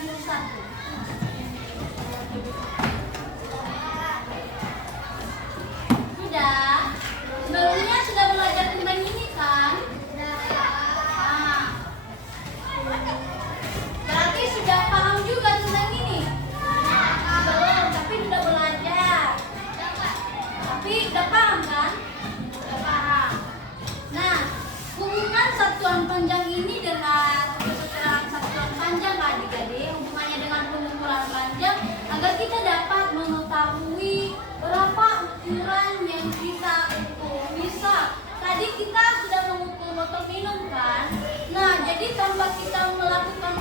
91. Sudah? Sebelumnya sudah belajar tentang ini kan? Nah, berarti sudah paham juga tentang ini? Belum, tapi sudah belajar. Tapi udah paham kan? Udah paham. Nah, hubungan satuan panjang ini dengan kesetaraan satuan panjang adik-adik, hubungannya dengan pengumpulan panjang agar kita dapat mengetahui berapa ukuran yang kita ukur. Misal, tadi kita sudah mengukur botol minum kan? Nah, jadi tanpa kita melakukan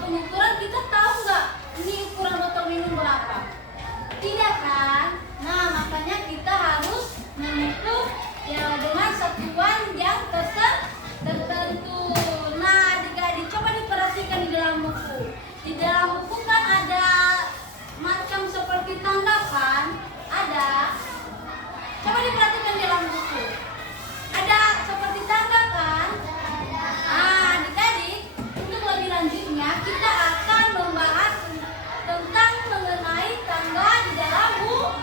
pengukuran, kita tahu nggak ini ukuran botol minum berapa? Tidak kan? Nah, makanya kita harus mengukur ya dengan satuan yang tertentu. Nah, adik-adik coba diperhatikan di dalam buku. Di dalam buku kan ada macam seperti tanda kan? Ada. Coba diperhatikan di dalam buku. Ada seperti tanda kan? Nah, adik-adik, untuk lebih lanjutnya kita akan membahas tentang mengenai tangga di dalam buku.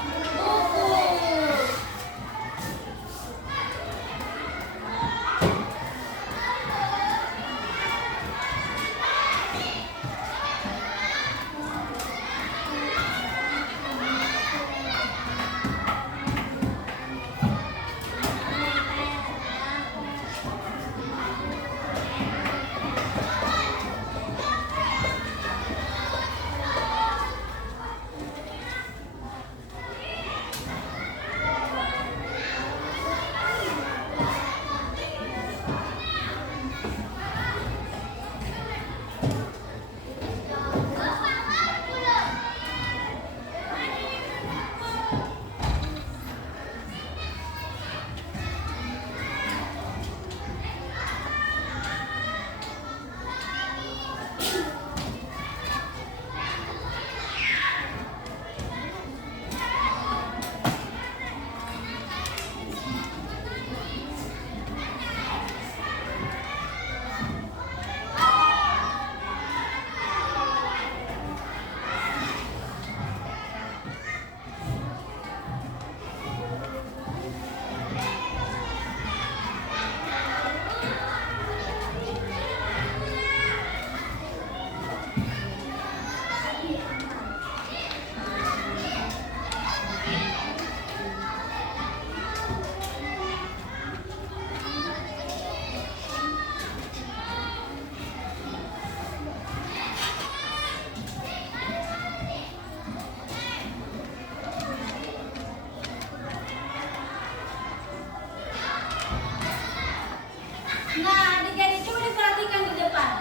Nah, adik-adik coba diperhatikan di depan.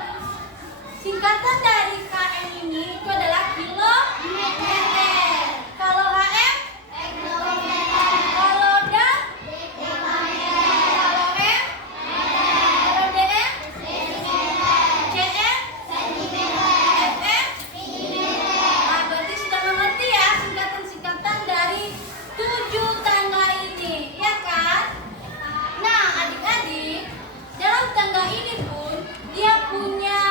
Singkatan dari KM ini itu adalah kilometer. Kalau HM? Hektometer. Kalau DAM? Dekameter. Kalau M? Meter. Kalau DM? Desimeter. CM? Sentimeter. FM? Milimeter. Nah, berarti sudah mengerti ya singkatan-singkatan dari 7 tangga ini, ya kan? Nah, adik-adik, dalam tangga ini pun dia punya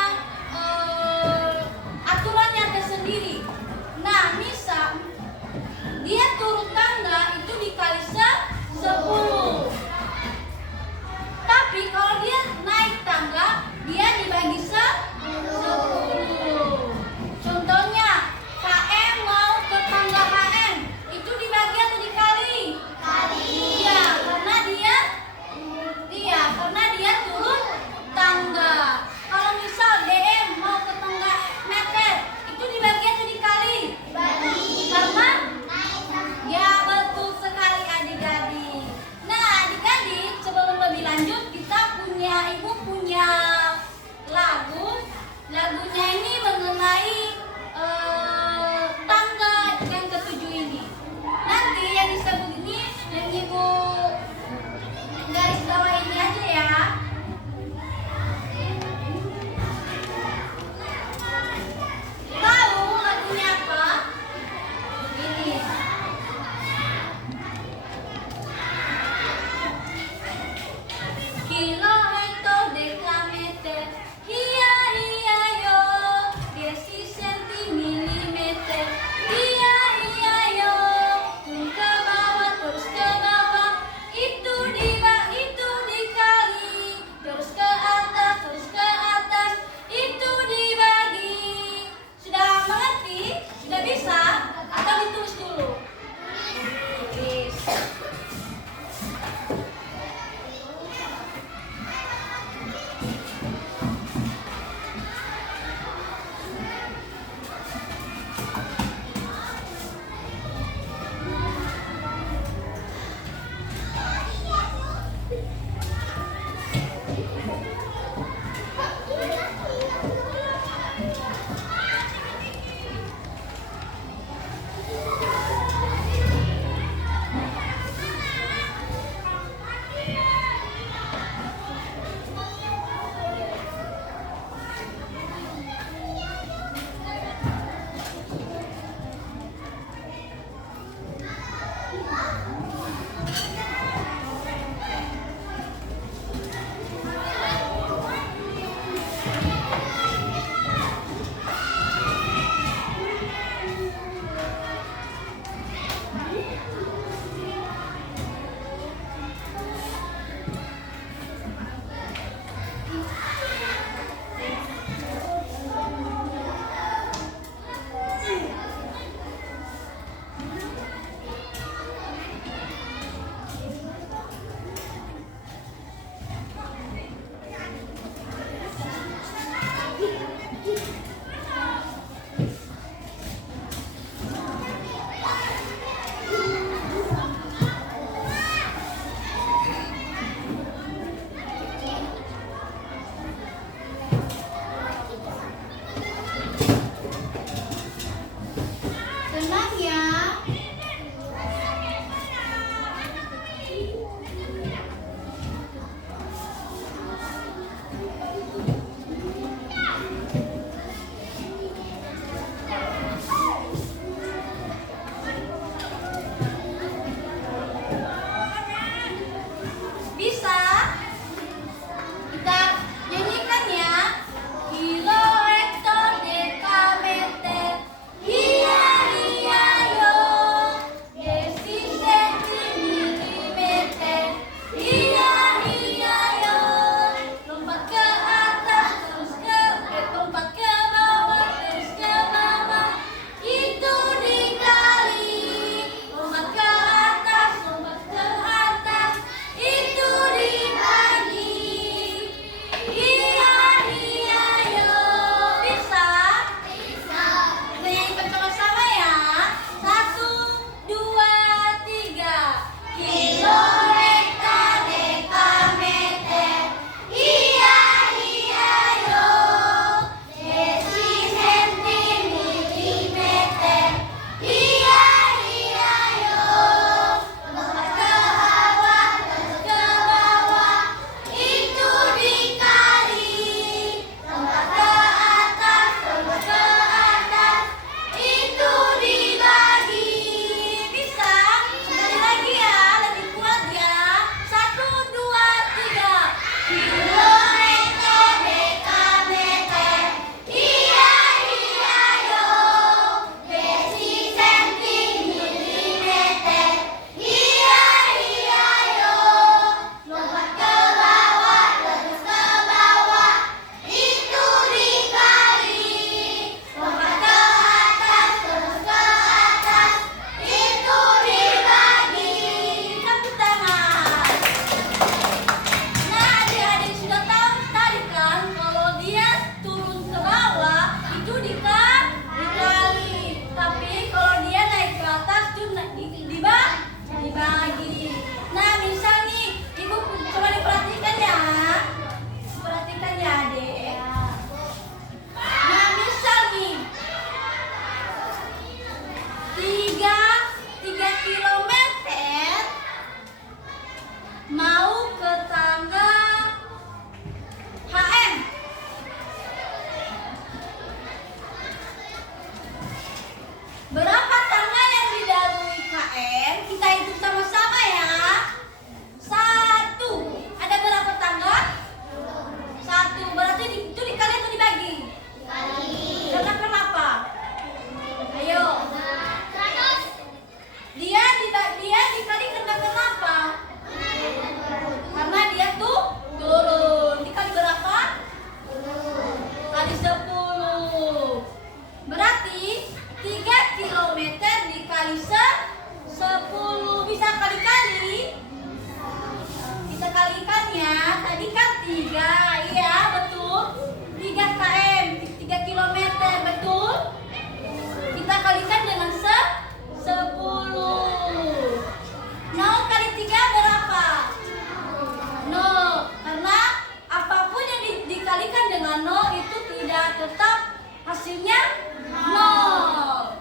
hasilnya 0.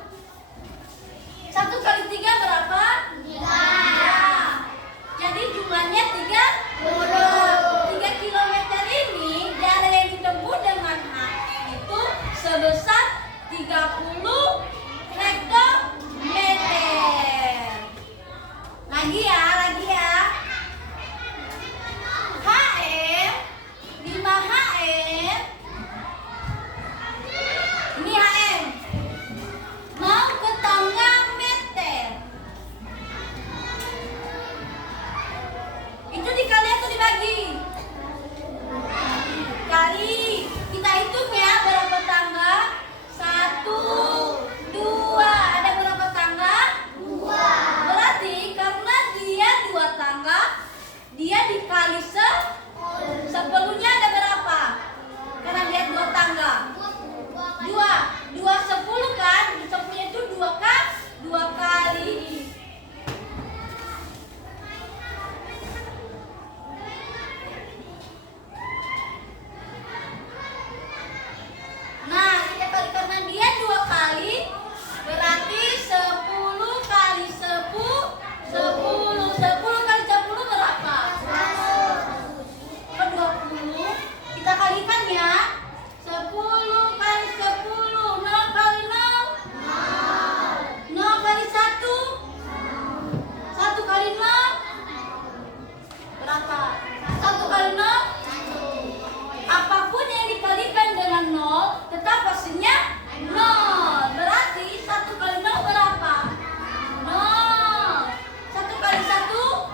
1 kali 3 berapa? 3. Jadi jumlahnya 30. 3 kilometer ini jarak yang ditempuh dengan HM itu sebesar 30 hektometer. Lagi ya. HM 5 HM. Ini HM. Mau ke tangga meter. Itu dikali atau dibagi? Kali. Kita hitung ya berapa tangga? 1, 2. Ada berapa tangga? 2. Berarti karena dia 2 tangga, dia dikali 10-nya ada berapa? Karena dia 2 tangga. 2 10 kan? 10-nya itu 2 kali. Nah, kita kali karena dia 2 kali, berarti 10 kali 10. 10 kali 10 berapa? 20. Kita kalikan ya. 10 kali 10. 0 kali 0. 0 kali 1. 1 kali 0. Berapa? 1 kali 0. Apapun yang dikalikan dengan 0 tetap hasilnya 0. Berarti 1 kali 0 berapa? 0. 1 kali 1.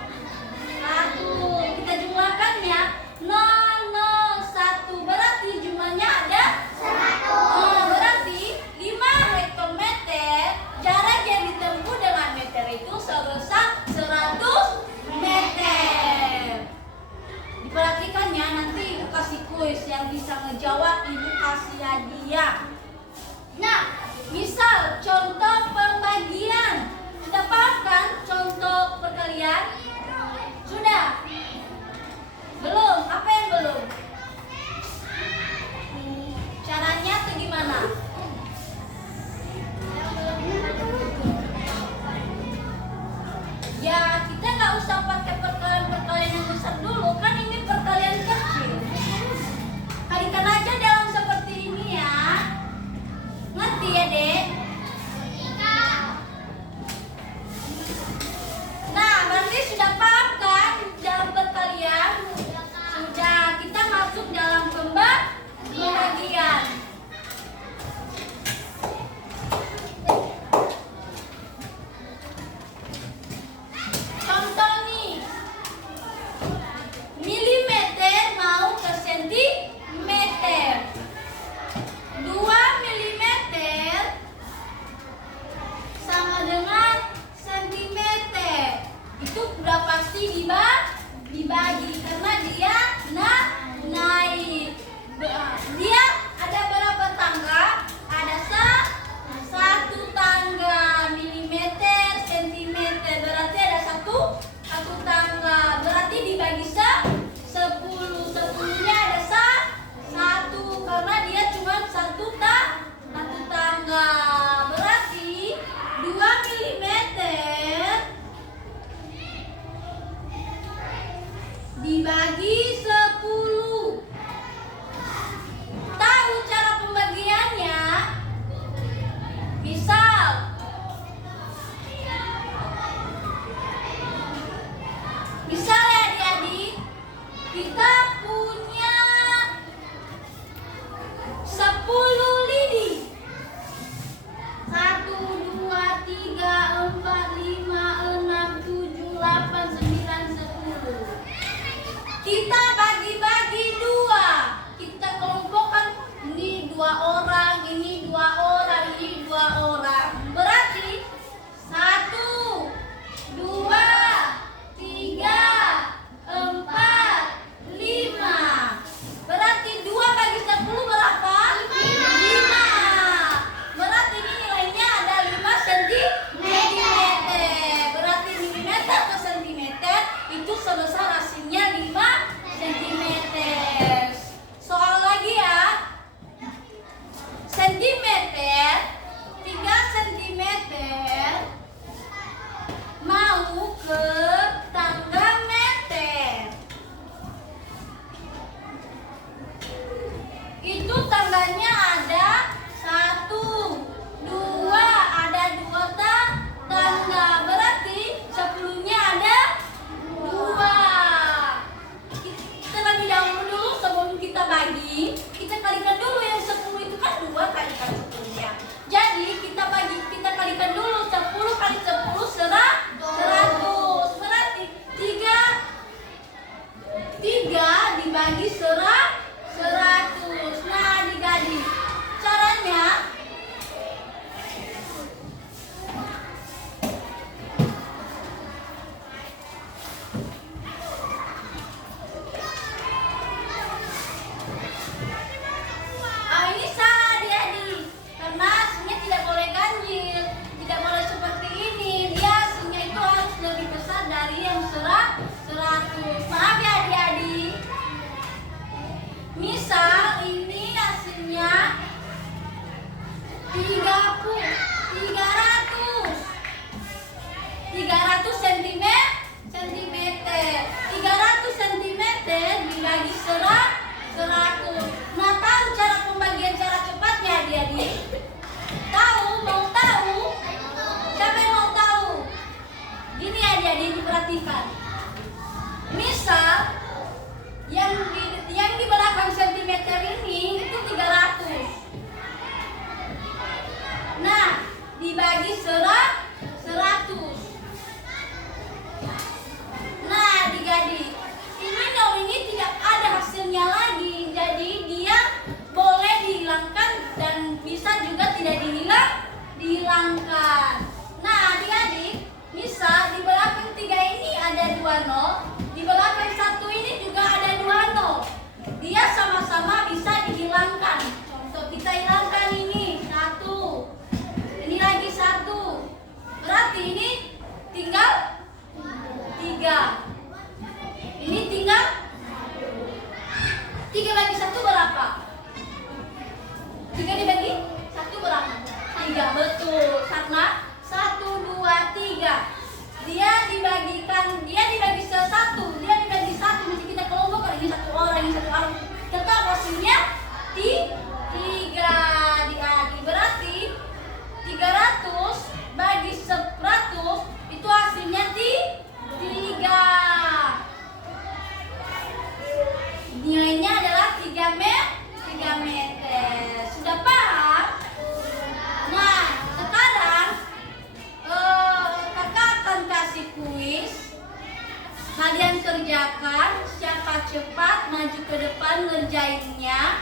1. Kita jumlahkan ya. 0, 0, 1. Berarti jumlahnya ada 100. Berarti 5 hektometer. Jarak yang ditempuh dengan meter itu sebesar 100 meter. Diperhatikan ya, nanti ibu kasih kuis yang bisa ngejawab, ibu kasih hadiah. Nah, misal contoh pembagian. Sudah paham kan contoh perkalian? Sudah? Belum? Apa yang belum? Caranya tuh gimana? Ya, kita nggak usah pakai perkalian yang besar dulu, kan ini perkalian kecil. Kalikan aja dalam seperti ini ya. Ngerti ya, Dek? Nah, berarti sudah paham kan dalam perkalian? Sudah, kita masuk dalam pembagian. Contoh nih, milimeter mau ke sentimeter. 2 milimeter sama dengan sentimeter. Itu udah pasti dibagi karena dia naik. Dia ada berapa tangga? Ada 1 tangga. Milimeter, sentimeter. Berarti ada satu tangga. Berarti dibagi 10. 10-nya ada 1 karena dia cuma 1 tangga. Berarti 2 milimeter dibagi 10. Tahu cara pembagiannya? Misal ya adik-adik, kita punya 10 lidi. 1, 2, 3, 4, 5, 6, 7, 8, 9, 10. Kita bagi-bagi 2. Kita kelompokkan, ini 2 orang, ini 2 orang, ini 2 orang. Berarti 1, 2, 3, 4, 5. Berarti 2 bagi 10 berapa? 5. Berarti ini nilainya ada 5 cm. Berarti milimeter ke sentimeter itu sebesar hasilnya 5 cm. Soal lagi ya. Sentimeter 300 sentimeter. 300 sentimeter dibagi 100. Nah, tahu cara pembagian cara cepatnya adik-adik? Tahu? Mau tahu? Siapa yang mau tahu? Gini adik-adik, diperhatikan. Misal yang di belakang sentimeter ini itu 300. Nah, dibagi 100. Nah, adik-adik, ini tidak ada hasilnya lagi. Jadi dia boleh dihilangkan dan bisa juga tidak dihilangkan. Nah, adik-adik, misal di belakang 3 ini ada 2 nol, di belakang 1 ini juga ada 2 nol. Dia sama-sama bisa dihilangkan. Contoh, kita hilangkan ini 1. Ini lagi 1. Berarti ini tinggal 3. Ini tinggal 3 bagi 1 berapa? 3 dibagi 1 berapa? 3, betul. Karena 1, 2, 3. Dia dibagi 1. Dia dibagi 1. Mesti kita kelompokkan. Ini 1 orang, ini 1 orang. Tetap hasilnya 3. Adik-adik, berarti 300 bagi 100 itu hasilnya 3. Nilainya adalah 3 meter. Sudah paham? Nah, sekarang kakak akan kasih kuis. Kalian kerjakan, siapa cepat maju ke depan ngerjainnya.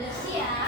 Udah siap?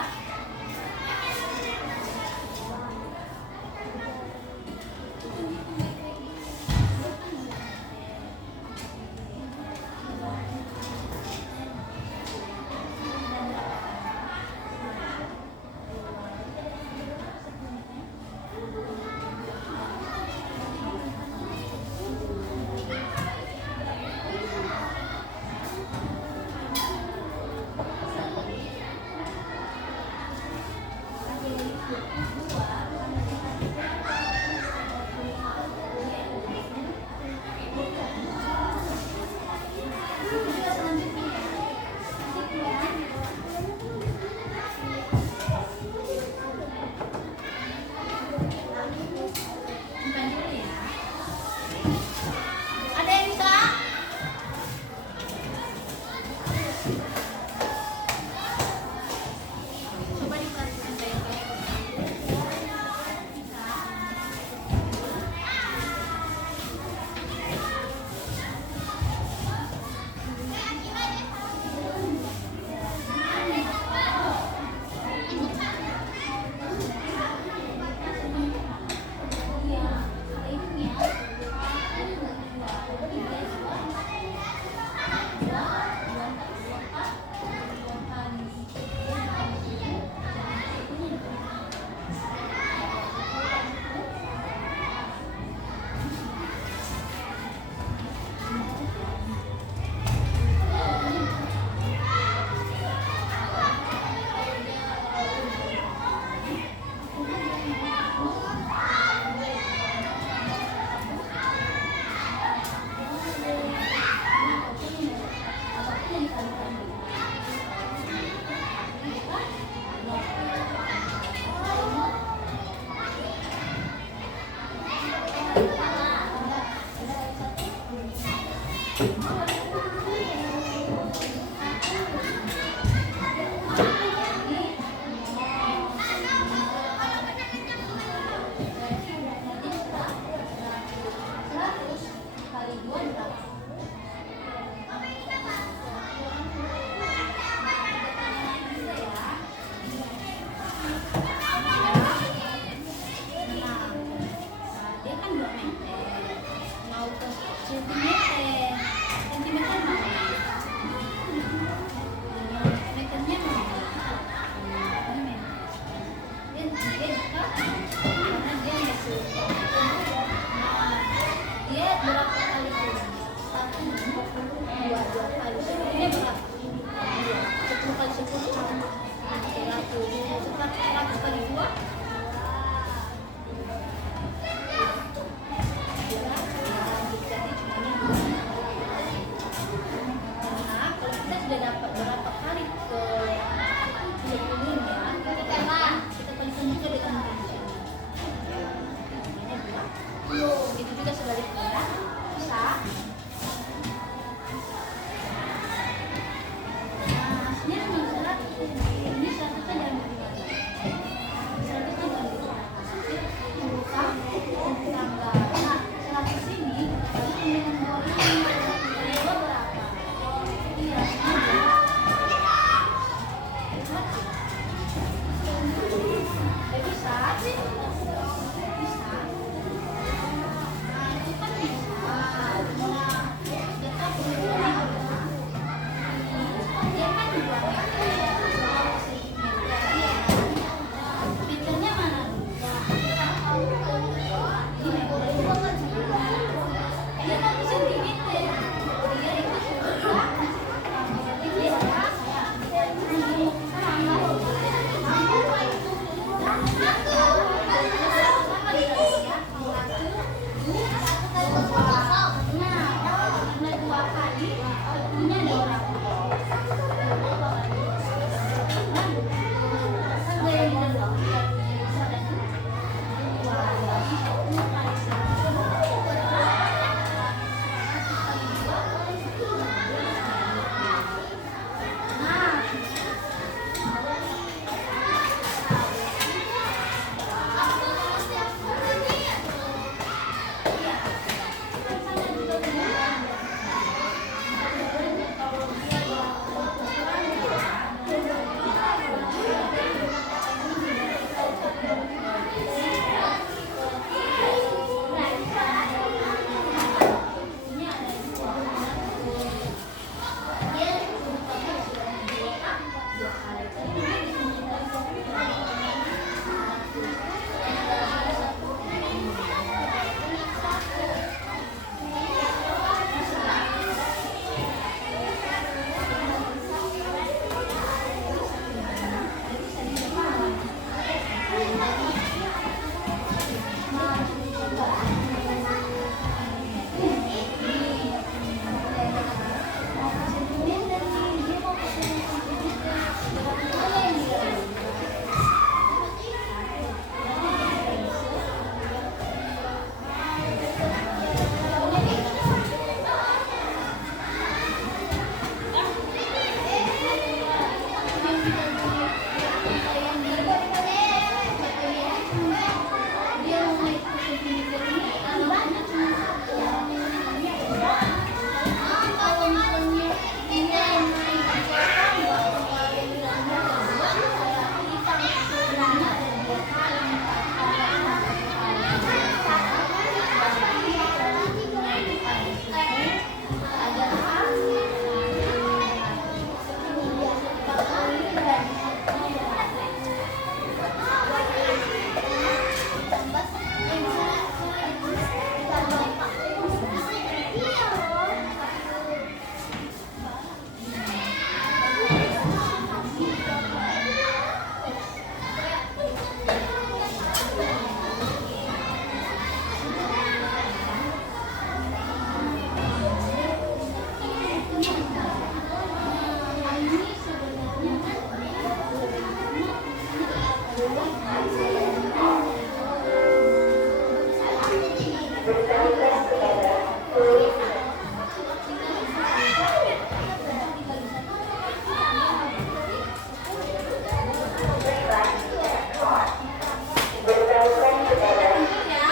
Ya.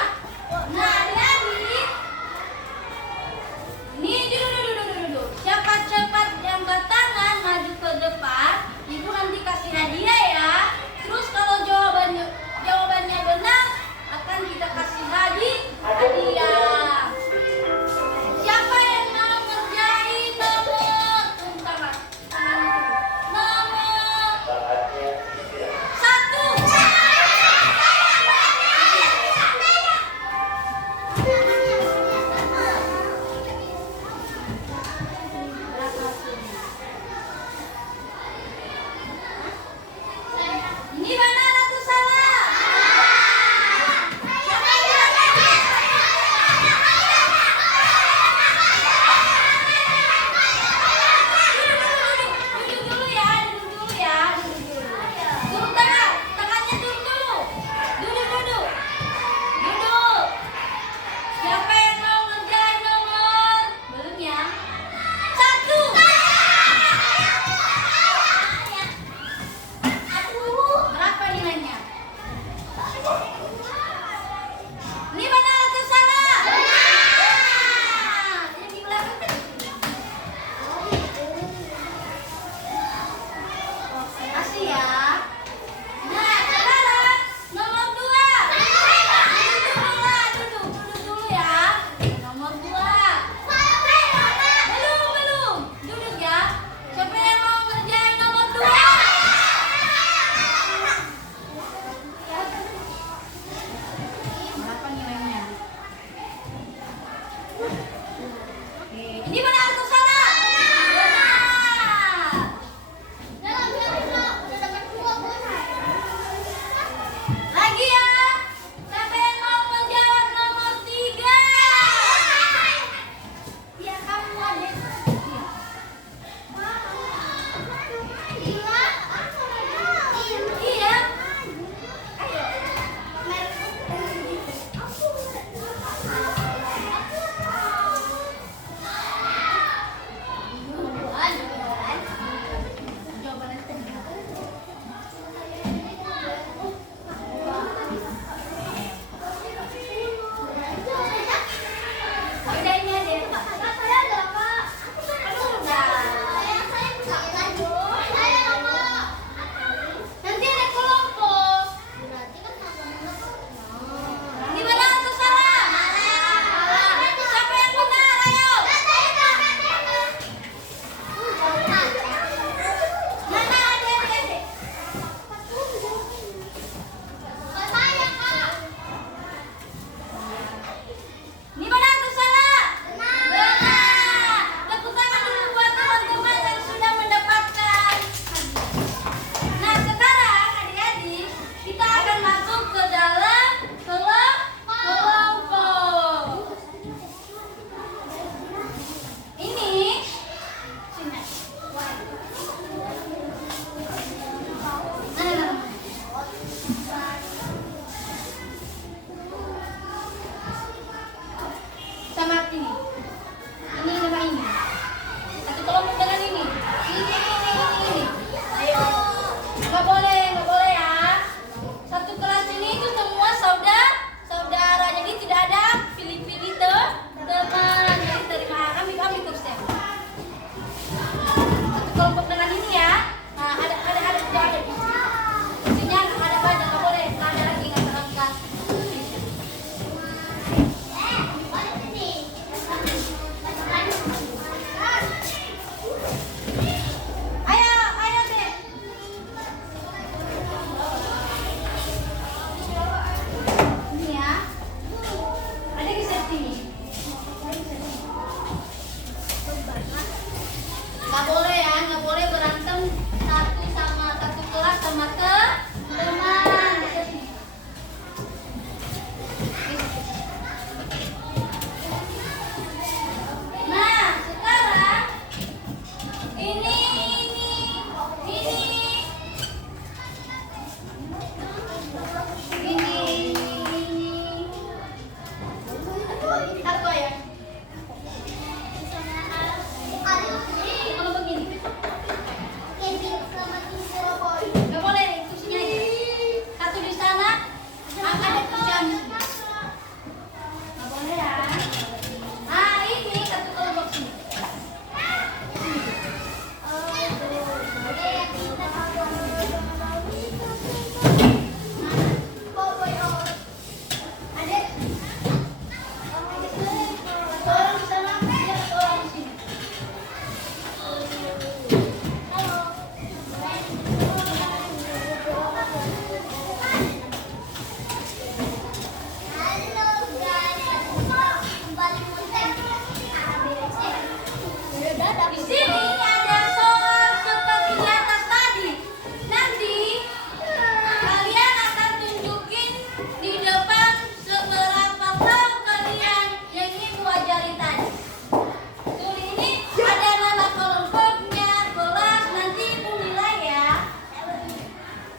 Nah, adik-adik, ini dulu. Cepat-cepat angkat tangan maju ke depan. Ibu nanti kasih hadiah ya. Terus kalau jawabannya benar, akan kita kasih hadiah. Siapa yang mau ngerjain nomor? Bentar, Mas. Nomor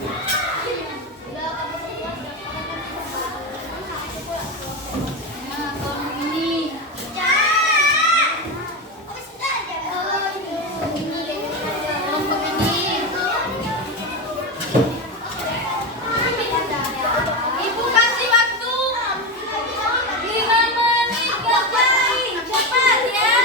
Nah, kalau ini. Kelompok ini. Ibu kasih waktu 5 menit, guys. Cepat ya.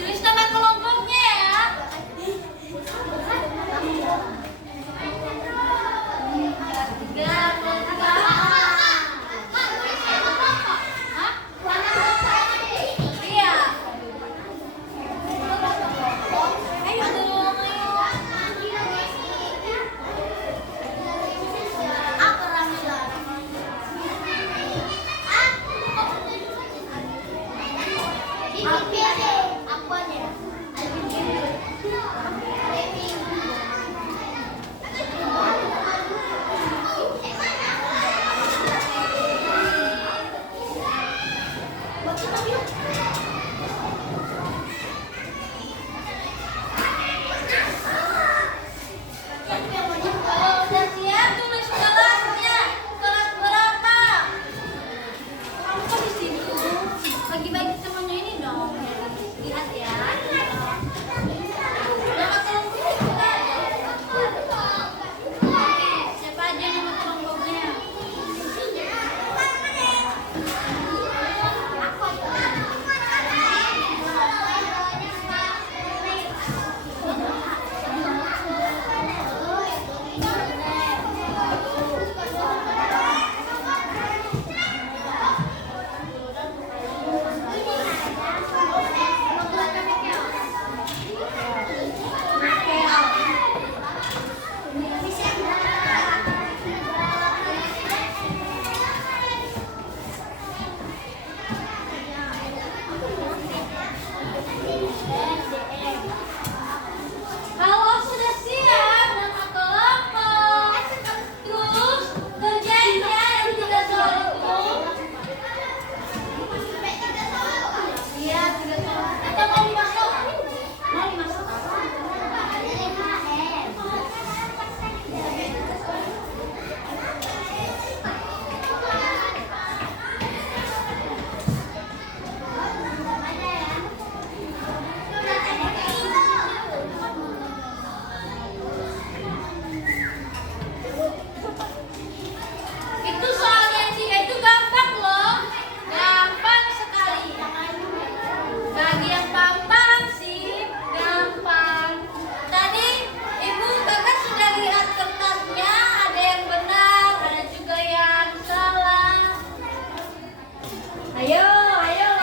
Tulis nama kelompoknya ya. Tiga, tiga. Hah? Iya. Ayo dong, ayo. Kalau udah siap, tulis kelasnya. Kelas berapa? Kamu kok di situ? Bagi-bagi semuanya ini dong. Lihat ya. Nama kelompoknya juga ada. Siapa aja nama kelompoknya? Kalau sudah siap nama kelompok, terus kerjain ya yang 3 soal itu. Iya, 3 soal. Atau mau dimasuk? Mau dimasuk? Itu soal yang 3 itu gampang loh. Gampang sekali. Bagi yang paham sih, gampang. Tadi ibu kakak sudah lihat kertasnya, ada yang benar, ada juga yang salah. Ayo, ayo.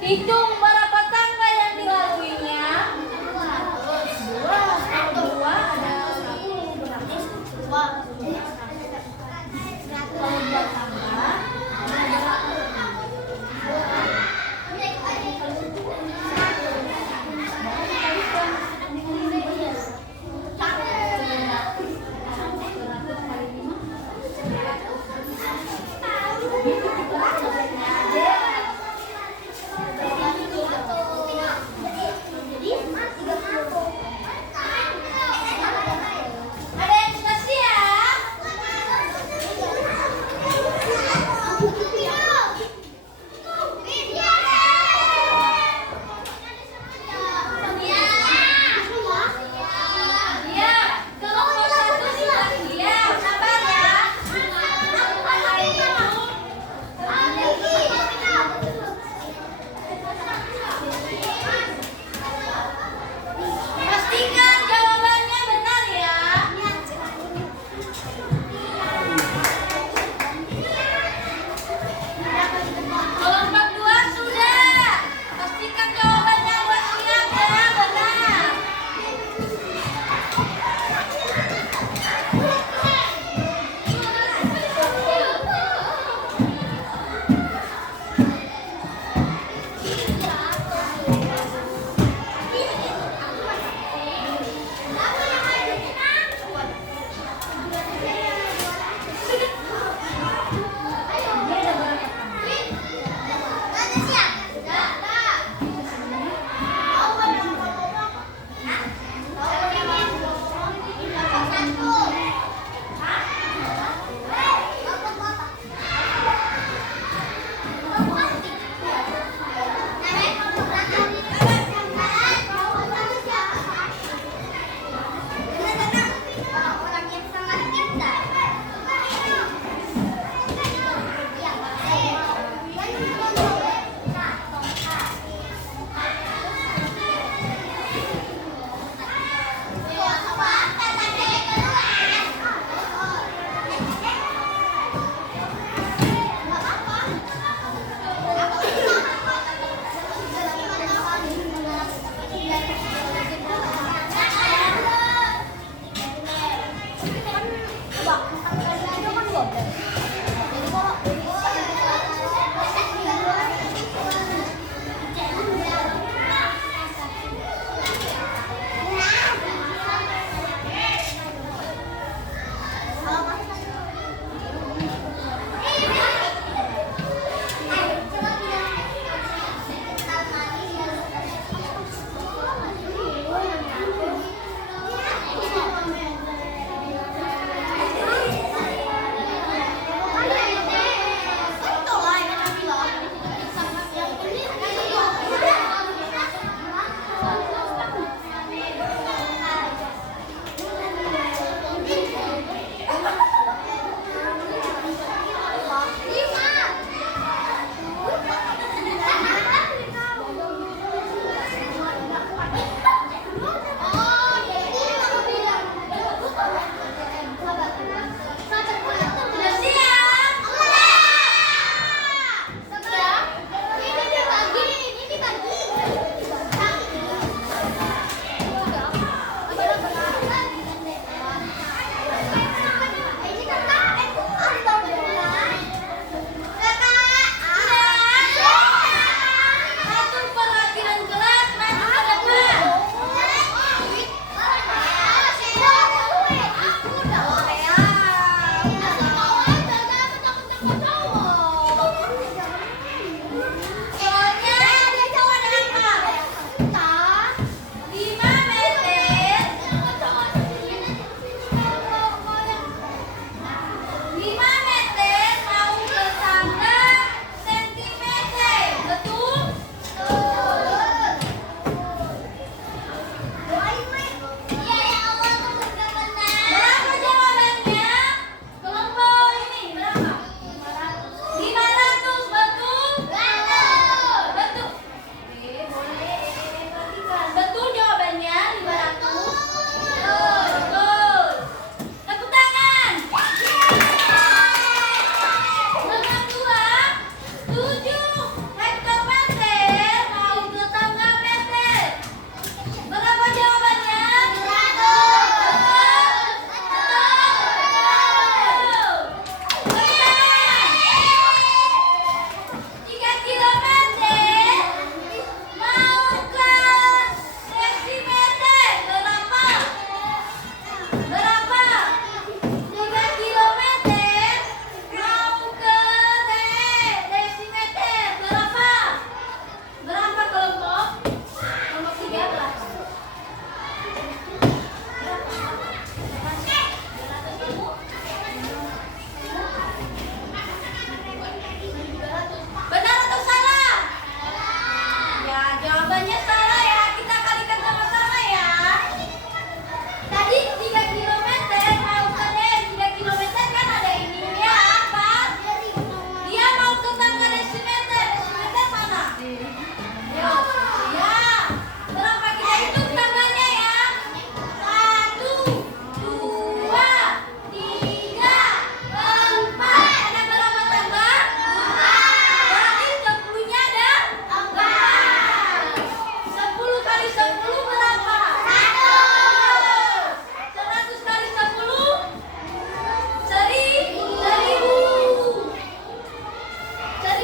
Hitung berapa tangga yang dilaluinya. 2 ada 1 berarti 2. Kalau 2 tambah ada 100 kali 5.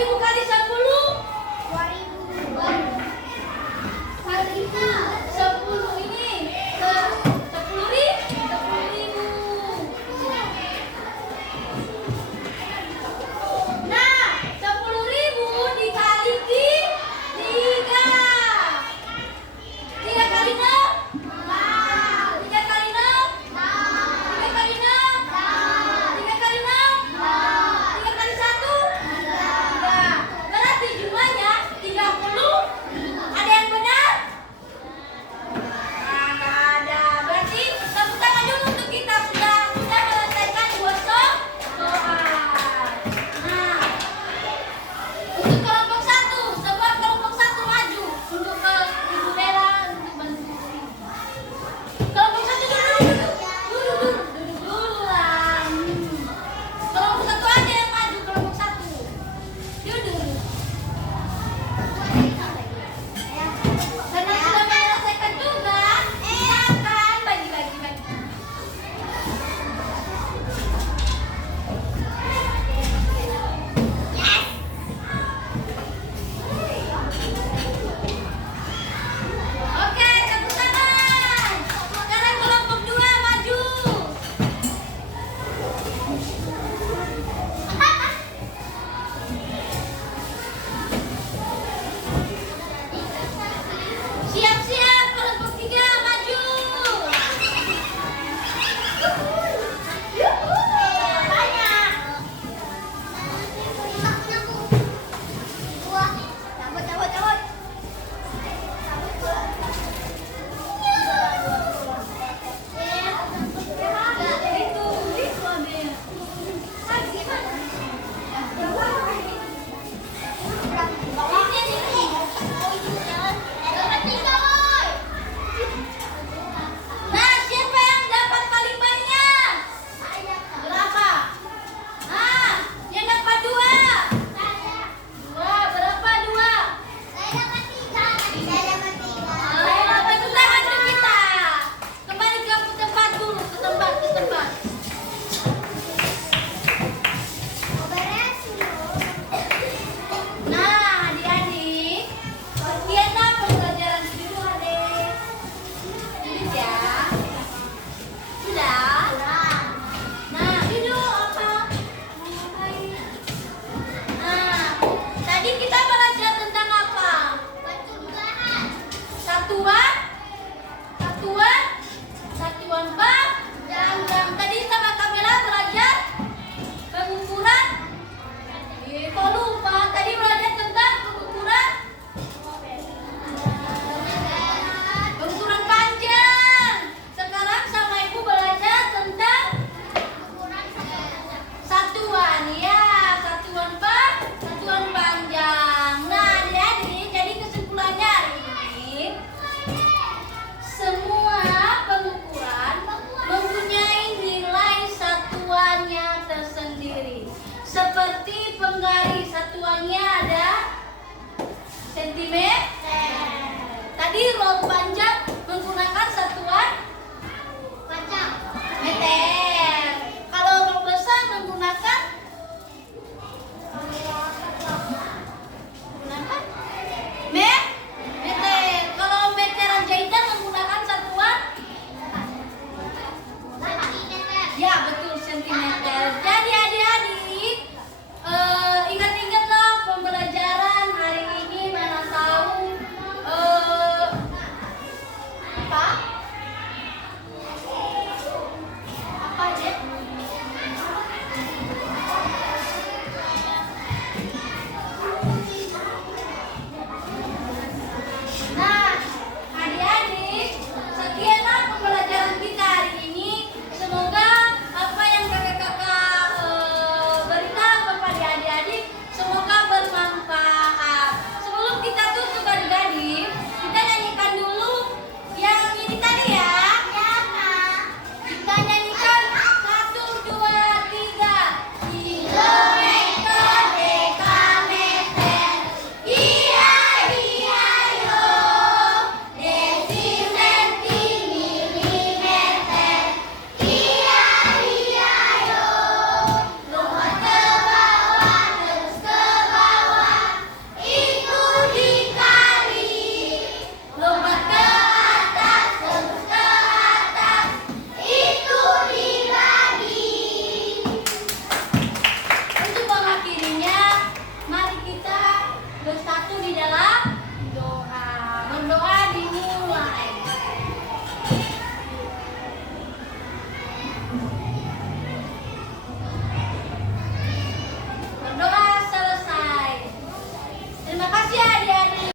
1000 kali 10. 10 ini 10.000. Nah, 10.000 dikali 3. 3 kali 6. 3 kali 6. 3 kali 6. 3 kali 6. 3 kali 1. 3. Berarti jumlahnya 30. Ada yang benar? Nggak ada. Berarti tepuk tangan dulu untuk kita sudah menyelesaikan 2 soal. Nah, untuk kelompok 1, sebuah kelompok 1 maju untuk ke Ibu Nela untuk bantu. Kelompok 1 duduk dulu lah. Kelompok 1 aja yang maju, kelompok 1. Duduk. Karena sudah menyelesaikan tugas, silakan bagi-bagi. Oke, tepuk tangan. Sekarang kelompok 2 maju. Siap-siap, kelompok 3 maju. Banyak. Cabut. Itu adanya. Nah, siapa yang dapat paling banyak? Berapa? Nah, yang dapat 2. 2, berapa 2? Saya dapat 3 untuk kita. Kembali ke tempat dulu, ke tempat. Nah, adik-adik, sekianlah pembelajaran dulu, adik. Duduk ya. Sudah? Nah, duduk apa? Mau ngapain? Nah, tadi kita belajar tentang apa? Satuan bab, dan tadi sama Kamila belajar pengukuran. Kok lupa?